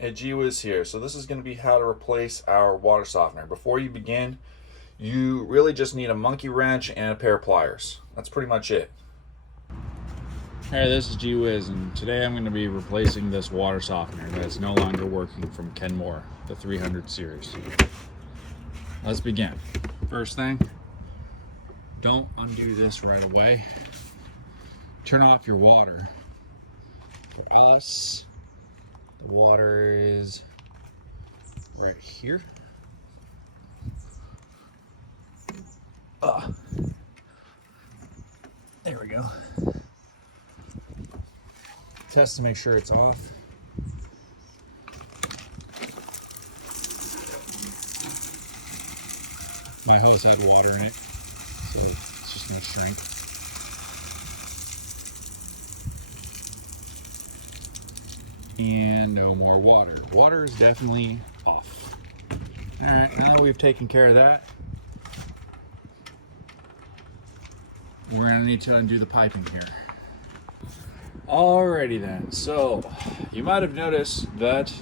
Hey, G Wiz here. So this is going to be how to replace our water softener. Before you begin, you really just need a monkey wrench and a pair of pliers. That's pretty much it. Hey, this is G Wiz, and today I'm going to be replacing this water softener that's no longer working from Kenmore, the 300 series. Let's begin. First thing, don't undo this right away. Turn off your water. For us, the water is right here. There we go. Test to make sure it's off. My hose had water in it, so it's just gonna shrink. And no more water. Water is definitely off. All right, now that we've taken care of that, we're gonna need to undo the piping here. Alrighty then, so you might have noticed that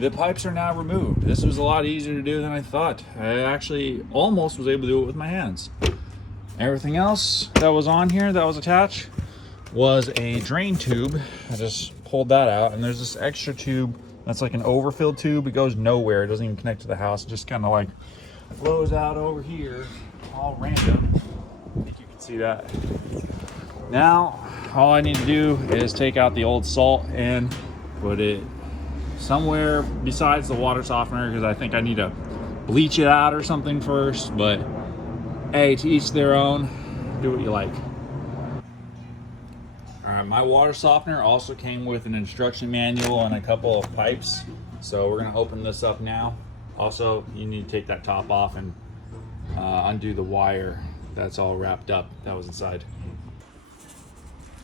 the pipes are now removed. This was a lot easier to do than I thought. I actually almost was able to do it with my hands. Everything else that was on here that was attached was a drain tube. I just pulled that out, and there's this extra tube that's like an overfilled tube. It goes nowhere. It doesn't even connect to the house. It just kind of like flows out over here, all random. I think you can see that. Now, all I need to do is take out the old salt and put it somewhere besides the water softener, because I think I need to bleach it out or something first, but hey, to each their own. Do what you like. All right, my water softener also came with an instruction manual and a couple of pipes. So we're gonna open this up now. Also, you need to take that top off and undo the wire that's all wrapped up that was inside.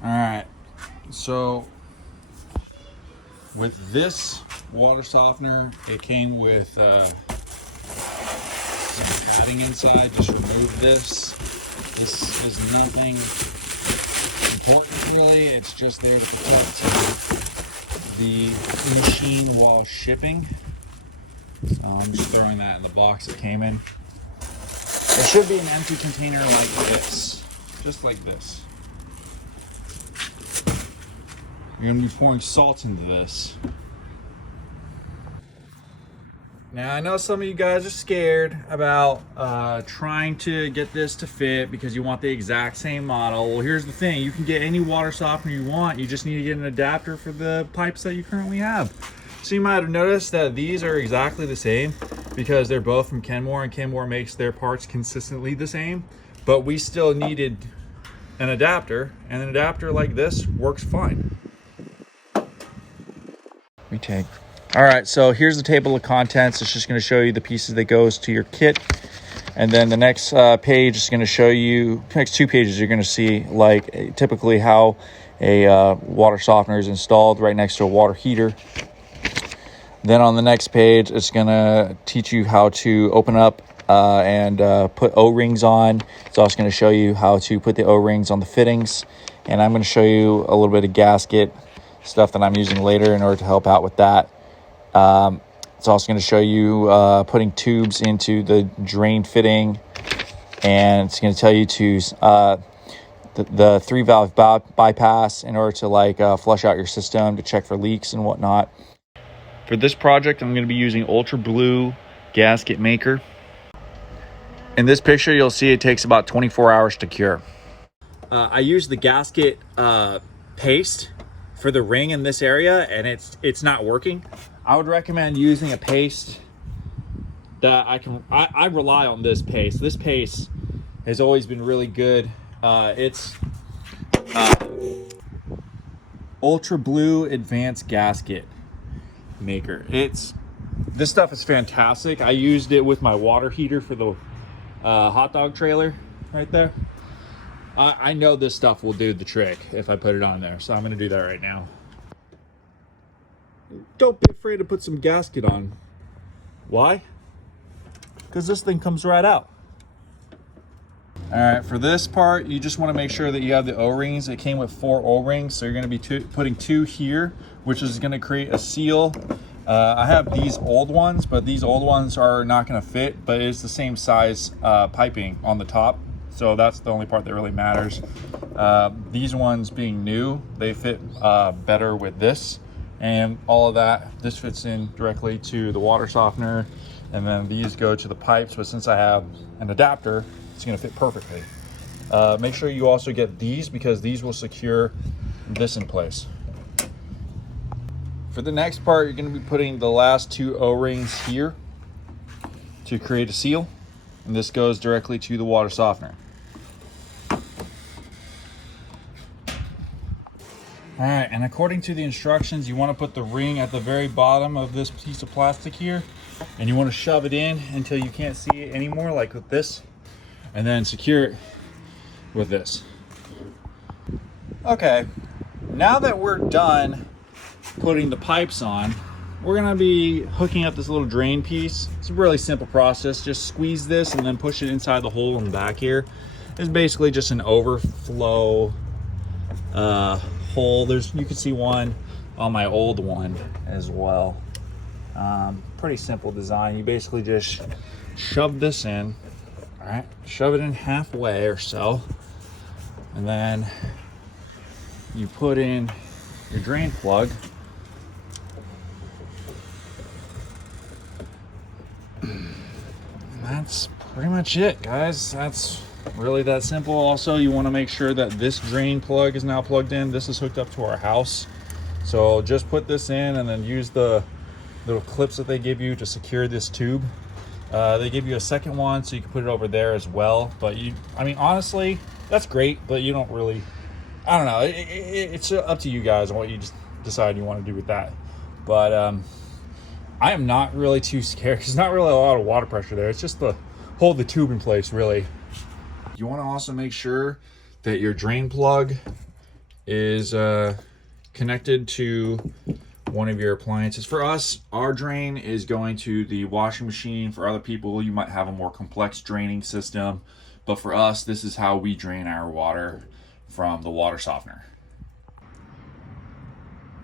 All right, so with this water softener, it came with some padding inside. Just remove this. This is nothing important really. It's just there to protect the machine while shipping. So I'm just throwing that in the box it came in. It should be an empty container like this, just like this. You're gonna be pouring salt into this. Now I know some of you guys are scared about trying to get this to fit because you want the exact same model. Well, here's the thing, you can get any water softener you want. You just need to get an adapter for the pipes that you currently have. So you might have noticed that these are exactly the same because they're both from Kenmore, and Kenmore makes their parts consistently the same, but we still needed an adapter, and an adapter like this works fine. Retake. All right, so here's the table of contents. It's just going to show you the pieces that goes to your kit, and then the next page is going to show you, next two pages you're going to see like typically how a water softener is installed right next to a water heater. Then on the next page it's going to teach you how to open up and put O-rings on. It's also going to show you how to put the O-rings on the fittings, and I'm going to show you a little bit of gasket stuff that I'm using later in order to help out with that. It's also going to show you putting tubes into the drain fitting, and it's going to tell you to the 3-valve bypass in order to like flush out your system to check for leaks and whatnot. For this project, I'm going to be using Ultra Blue gasket maker. In this picture, you'll see it takes about 24 hours to cure. I used the gasket paste for the ring in this area, and it's not working. I would recommend using a paste that I rely on this paste. This paste has always been really good. It's Ultra Blue Advanced Gasket Maker. This stuff is fantastic. I used it with my water heater for the hot dog trailer right there. I know this stuff will do the trick if I put it on there, so I'm gonna do that right now. Don't be afraid to put some gasket on. Why? Because this thing comes right out. All right, for this part, you just want to make sure that you have the O-rings. It came with 4 O-rings, so you're going to be putting 2 here, which is going to create a seal I have these old ones, but these old ones are not going to fit, but it's the same size piping on the top. So that's the only part that really matters. These ones being new, they fit better with this and all of that. This fits in directly to the water softener, and then these go to the pipes. But since I have an adapter, it's going to fit perfectly. Make sure you also get these, because these will secure this in place. For the next part, you're going to be putting the last 2 O-rings here to create a seal, and this goes directly to the water softener. All right, and according to the instructions, you want to put the ring at the very bottom of this piece of plastic here, and you want to shove it in until you can't see it anymore, like with this, and then secure it with this. Okay, now that we're done putting the pipes on, we're gonna be hooking up this little drain piece. It's a really simple process. Just squeeze this and then push it inside the hole in the back here. It's basically just an overflow hole. You can see one on my old one as well. Pretty simple design. You basically just shove this in. All right, shove it in halfway or so, and then you put in your drain plug. That's pretty much it, guys. That's really that simple. Also, you want to make sure that this drain plug is now plugged in. This is hooked up to our house, so just put this in and then use the little clips that they give you to secure this tube. They give you a second one so you can put it over there as well, but I mean, honestly, that's great, but you don't really, I don't know, it's up to you guys on what you just decide you want to do with that. But I am not really too scared. There's not really a lot of water pressure there. It's just to hold the tube in place, really. You want to also make sure that your drain plug is connected to one of your appliances. For us, our drain is going to the washing machine. For other people, you might have a more complex draining system. But for us, this is how we drain our water from the water softener.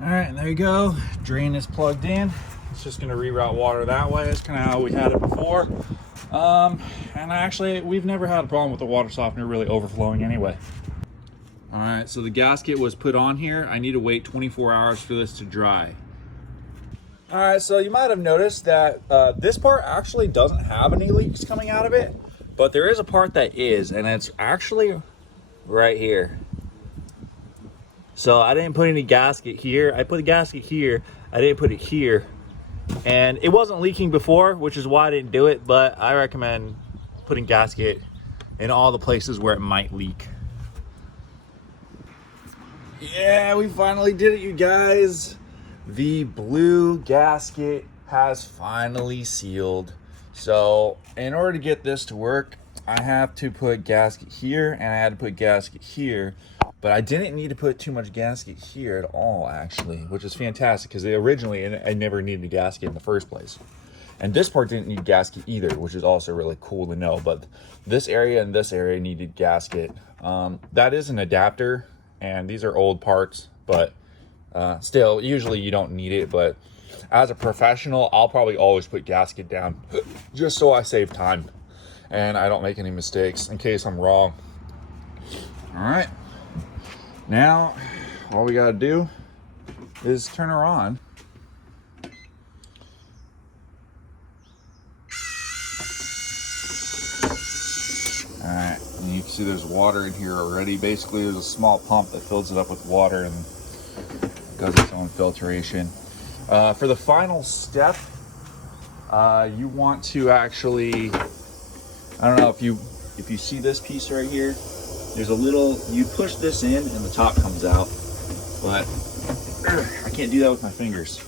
All right, and there you go. Drain is plugged in. It's just gonna reroute water that way. It's kind of how we had it before. And actually, we've never had a problem with the water softener really overflowing anyway. All right, so the gasket was put on here. I need to wait 24 hours for this to dry. All right, so you might have noticed that this part actually doesn't have any leaks coming out of it, but there is a part that is, and it's actually right here. So I didn't put any gasket here. I put a gasket here. I didn't put it here. And it wasn't leaking before, which is why I didn't do it, but I recommend putting gasket in all the places where it might leak. Yeah, we finally did it, you guys. The blue gasket has finally sealed. So in order to get this to work, I have to put gasket here, and I had to put gasket here. But I didn't need to put too much gasket here at all, actually, which is fantastic, because originally I never needed a gasket in the first place. And this part didn't need gasket either, which is also really cool to know. But this area and this area needed gasket. That is an adapter, and these are old parts, but still, usually you don't need it. But as a professional, I'll probably always put gasket down just so I save time and I don't make any mistakes in case I'm wrong. All right. Now, all we gotta do is turn her on. All right, and you can see there's water in here already. Basically, there's a small pump that fills it up with water and does its own filtration. For the final step, you want to actually, I don't know if you see this piece right here. There's a little, you push this in and the top comes out, but I can't do that with my fingers.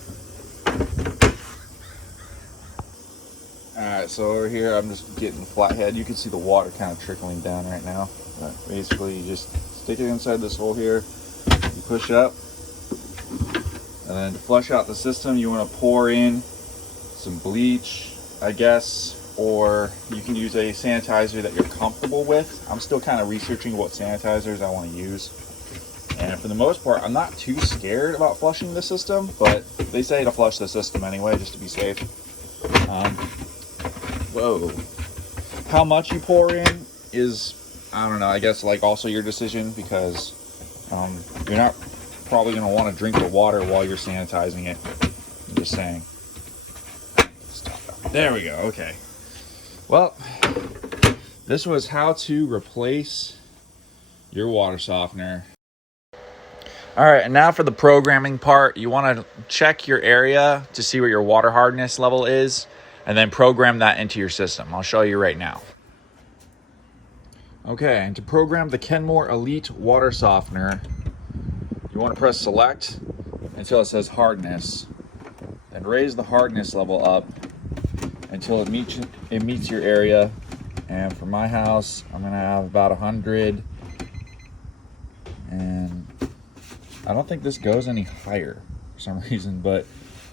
All right, so over here, I'm just getting the flathead. You can see the water kind of trickling down right now. But basically, you just stick it inside this hole here, you push up, and then to flush out the system, you want to pour in some bleach, I guess, or you can use a sanitizer that you're comfortable with. I'm still kind of researching what sanitizers I want to use. And for the most part, I'm not too scared about flushing the system, but they say to flush the system anyway, just to be safe. Whoa. How much you pour in is, I don't know, I guess like also your decision, because you're not probably going to want to drink the water while you're sanitizing it. I'm just saying. There we go. Okay. Well, this was how to replace your water softener. All right, and now for the programming part, you want to check your area to see what your water hardness level is, and then program that into your system. I'll show you right now. Okay, and to program the Kenmore Elite water softener, you want to press select until it says hardness, and raise the hardness level up until it meets your area. And for my house, I'm gonna have about 100, and I don't think this goes any higher for some reason, but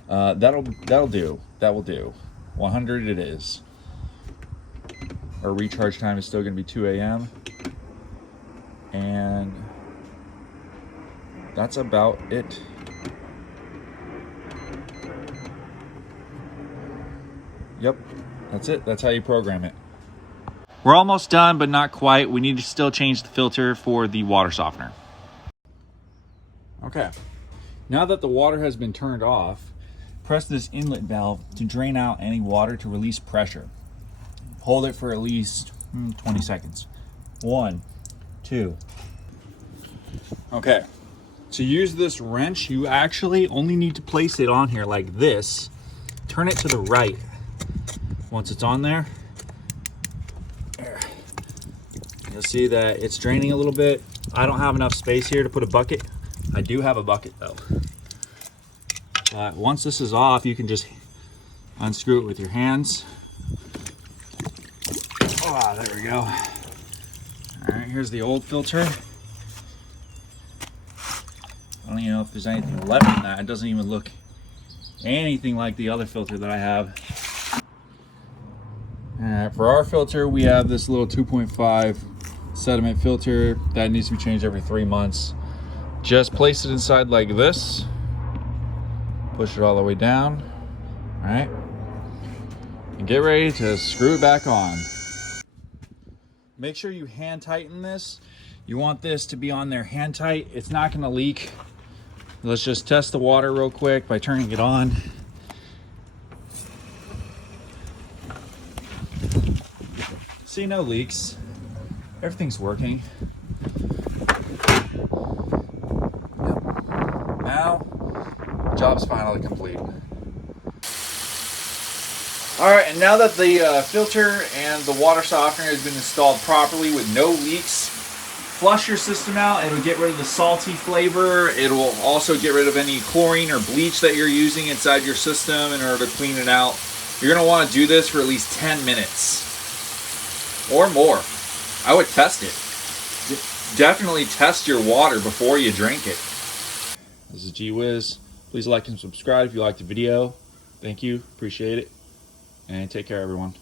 that'll do. That will do. 100 it is. Our recharge time is still gonna be 2 a.m. and that's about it. Yep, that's it. That's how you program it. We're almost done, but not quite. We need to still change the filter for the water softener. Okay, now that the water has been turned off, press this inlet valve to drain out any water to release pressure. Hold it for at least 20 seconds. 1, 2. Okay, to use this wrench, you actually only need to place it on here like this. Turn it to the right. Once it's on there, you'll see that it's draining a little bit. I don't have enough space here to put a bucket. I do have a bucket though. Once this is off, you can just unscrew it with your hands. Oh, there we go. All right, here's the old filter. I don't even know if there's anything left in that. It doesn't even look anything like the other filter that I have. All right, for our filter, we have this little 2.5 sediment filter that needs to be changed every 3 months. Just place it inside like this. Push it all the way down. All right. And get ready to screw it back on. Make sure you hand tighten this. You want this to be on there hand tight. It's not gonna leak. Let's just test the water real quick by turning it on. See, no leaks. Everything's working. Yep. Now, job's finally complete. All right, and now that the filter and the water softener has been installed properly with no leaks, flush your system out. It'll get rid of the salty flavor. It'll also get rid of any chlorine or bleach that you're using inside your system in order to clean it out. You're gonna wanna do this for at least 10 minutes. Or more. I would test it. Definitely test your water before you drink it. This is G-Wiz. Please like and subscribe if you liked the video. Thank you. Appreciate it. And take care, everyone.